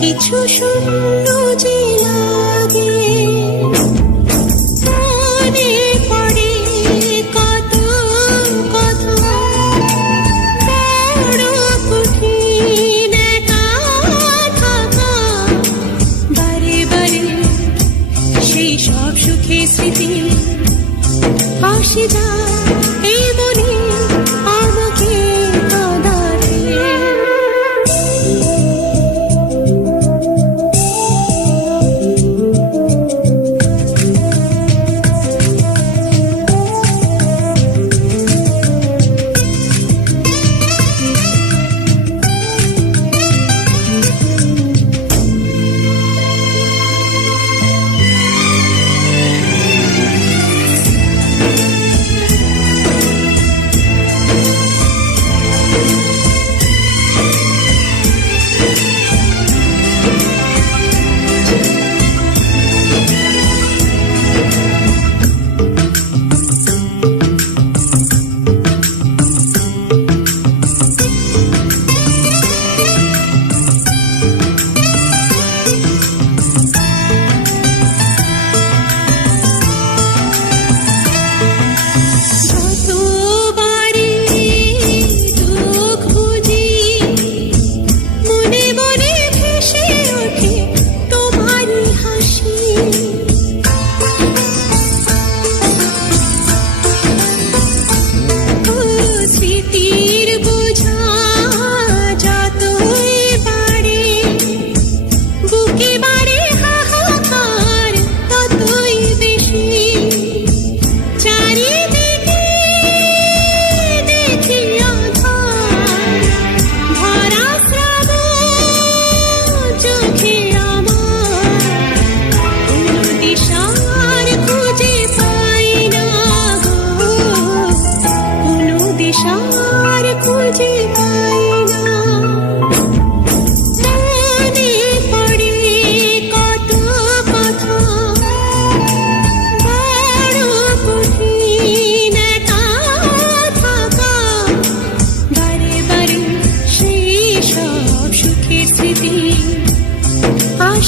কিছু শুনতে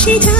she does.